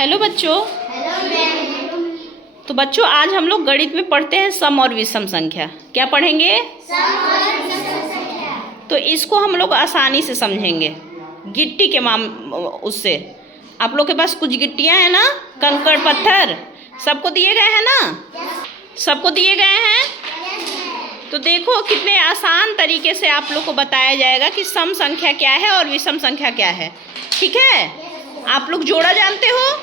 Hello बच्चों। Hello ma'am. तो बच्चों आज हम लोग गणित में पढ़ते हैं सम और विषम संख्या। क्या पढ़ेंगे? सम और विषम संख्या। तो इसको हम लोग आसानी से समझेंगे गिट्टी के उससे। आप लोग के पास कुछ गिट्टियां हैं ना, कंकड़ पत्थर सबको दिए गए हैं ना? सबको दिए गए हैं। तो देखो कितने आसान तरीके से आप लोग को बताया जाएगा कि सम संख्या क्या है और विषम संख्या क्या है। ठीक है? आप लोग जोड़ा जानते हो?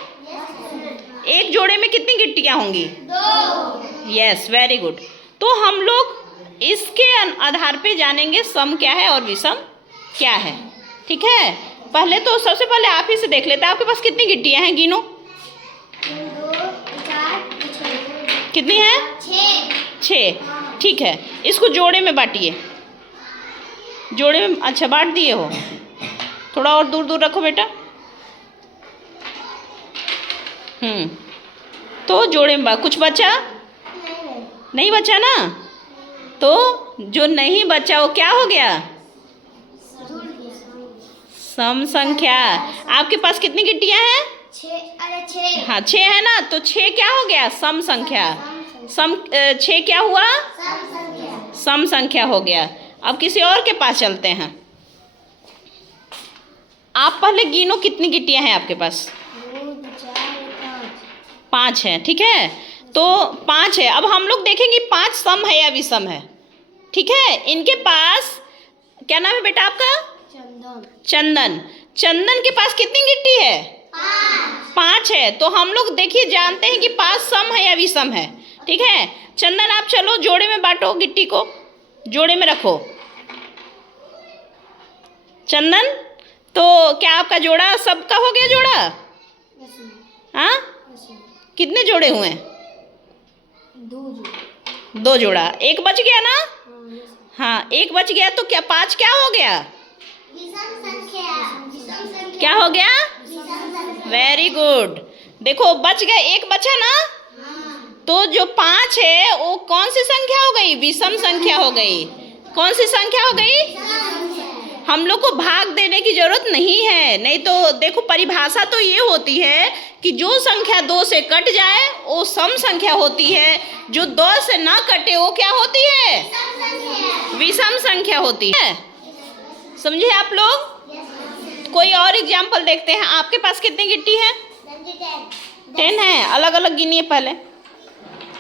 एक जोड़े में कितनी गिट्टियां होंगी? 2। Yes, very good. तो हम लोग इसके आधार पे जानेंगे सम क्या है और विषम क्या है। ठीक है? पहले तो सबसे पहले आप ही से देख लेते हैं, आपके पास कितनी गिट्टियां हैं, गिनो। 2 4 6 कितनी है? 6। ठीक है, इसको जोड़े में बांटिए। जोड़े में अच्छा बांट दिए हो। थोड़ा और दूर दूर रखो बेटा। तो जोड़े में कुछ बचा नहीं? बचा ना? तो जो नहीं बचा वो क्या हो गया? सम संख्या। आपके पास कितनी गिट्टियां हैं? 6। हाँ 6 है ना, तो 6 क्या हो गया? सम संख्या। सम 6 क्या हुआ? सम संख्या। सम संख्या हो गया। अब किसी और के पास चलते हैं। आप पहले गिनो कितनी गिट्टियां हैं आपके पास? 2 4 5 है। ठीक है, तो 5 है। अब हम लोग देखेंगे 5 सम है या विषम है। ठीक है, इनके पास क्या नाम है बेटा आपका? 5 चंदन। चंदन के पास कितनी गिट्टी है? 5 है। तो हम लोग देखिए जानते हैं कि 5 सम है या विषम है। ठीक है, चंदन आप चलो जोड़े में बांटो, गिट्टी को जोड़े में रखो। चंदन, तो क्या आपका जोड़ा सबका हो गया जोड़ा? हाँ, कितने जोड़े हुए हैं? 2 जोड़ा। एक बच गया ना? हाँ, एक बच गया। तो क्या 5 क्या हो गया? विषम संख्या। क्या हो गया? Very good. देखो बच गया, एक बचा ना? तो जो 5 है वो कौन सी संख्या हो गई? विषम संख्या हो गई। कौन सी संख्या हो गई? हम लोग को भाग देने की जरूरत नहीं है। नहीं तो देखो परिभाषा तो ये होती है कि जो संख्या 2 से कट जाए वो सम संख्या होती है, जो 2 से ना कटे वो क्या होती है? विषम संख्या होती है। समझे आप लोग? कोई और एग्जाम्पल देखते हैं। आपके पास कितनी गिट्टी है? 10 है। अलग अलग गिनिए, पहले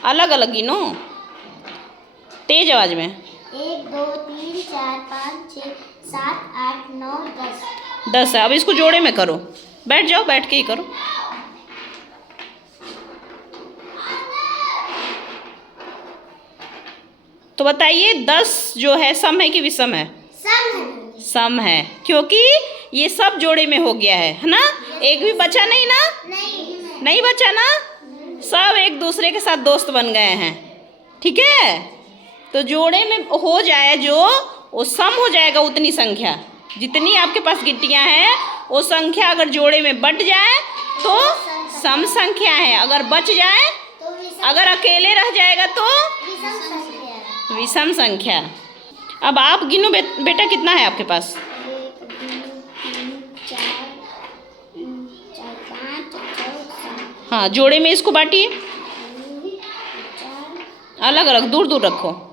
अलग अलग गिनो, तेज आवाज में। 1 2 3 4 5 6 7 8 9 10। 10 है। अब इसको जोड़े में करो। बैठ जाओ, बैठ के ही करो। तो बताइए 10 जो है सम है कि विषम है? सम है, क्योंकि ये सब जोड़े में हो गया है ना? एक भी बचा नहीं ना? नहीं बचा ना? सब एक दूसरे के साथ दोस्त बन गए हैं। ठीक है, तो जोड़े में हो जाए जो वो सम हो जाएगा। उतनी संख्या जितनी आपके पास गिट्टियां हैं वो संख्या अगर जोड़े में बट जाए तो सम संख्या है। अगर बच जाए, अगर अकेले रह जाएगा तो विषम संख्या। अब आप गिनो बेटा कितना है आपके पास? 1 2 3 4 5 6 हाँ, जोड़े में इसको बांटिए। 7 अलग अलग दूर दूर रखो।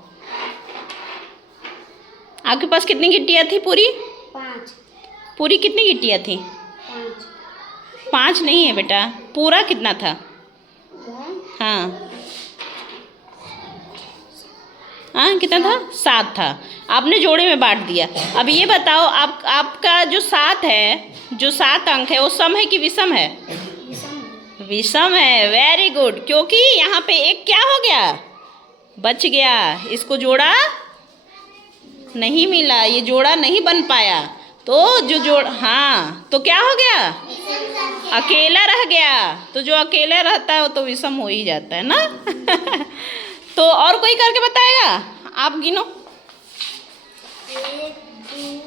आपके पास कितनी गिट्टियाँ थी पूरी? 5 पूरी कितनी गिट्टियाँ थी? 5 नहीं है बेटा, पूरा कितना था? हाँ हाँ, कितना था? 7 था। आपने जोड़े में बांट दिया। अब ये बताओ आपका जो 7 है, जो 7 अंक है वो सम है कि विषम है? विषम है। वेरी गुड, क्योंकि यहाँ पे एक क्या हो गया? बच गया। इसको जोड़ा नहीं मिला, ये जोड़ा नहीं बन पाया। तो जो हाँ, तो क्या हो गया? अकेला रह गया। तो जो अकेला रहता है वो तो विषम हो ही जाता है ना? तो और कोई करके बताएगा? आप गिनो। 1 2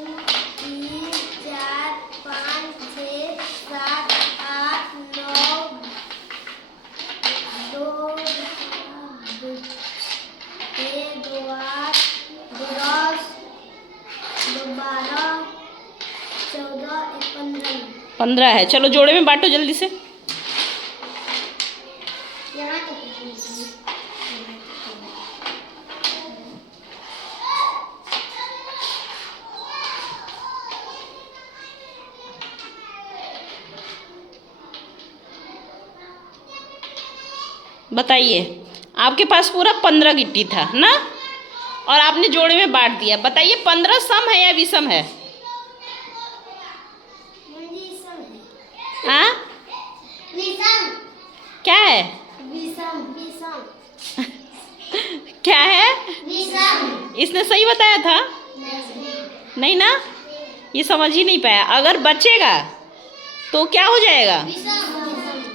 3 4 5 6 7 8 9 2 6 2 8 2 10 2 12 14 15। 15 है। चलो जोड़े में बांटो जल्दी से। यहाँ तक कीजिए। बताइए, आपके पास पूरा 15 गिट्टी था ना, और आपने जोड़े में बांट दिया। बताइए 15 सम है या विषम है? हाँ, विषम। क्या है? विषम। विषम। क्या है? विषम। इसने सही बताया था? नहीं ना, ये समझ ही नहीं पाया। अगर बचेगा तो क्या हो जाएगा?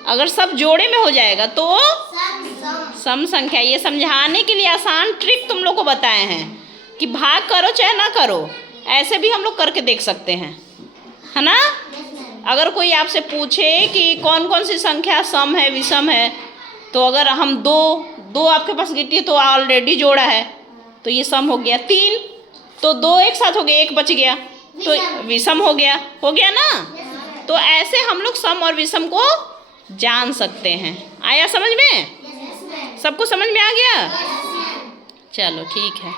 अगर सब जोड़े में हो जाएगा तो सम संख्या। ये समझाने के लिए आसान ट्रिक तुम लोग को बताए हैं कि भाग करो चाहे ना करो, ऐसे भी हम लोग करके देख सकते हैं, है ना। अगर कोई आपसे पूछे कि कौन कौन सी संख्या सम है विषम है, तो अगर हम दो आपके पास गिट्टी तो ऑलरेडी जोड़ा है, तो ये सम हो गया। 3 तो 2 एक साथ हो गए, 1 बच गया तो विषम हो गया ना। तो ऐसे हम लोग सम और विषम को जान सकते हैं। आया समझ में? सबको समझ में आ गया? चलो ठीक है,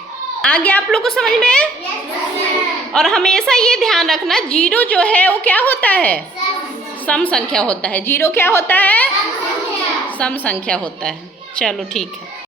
आ गया आप लोग को समझ में। और हमेशा ये ध्यान रखना, 0 जो है वो क्या होता है? सम संख्या होता है। 0 क्या होता है? सम संख्या होता है। चलो ठीक है।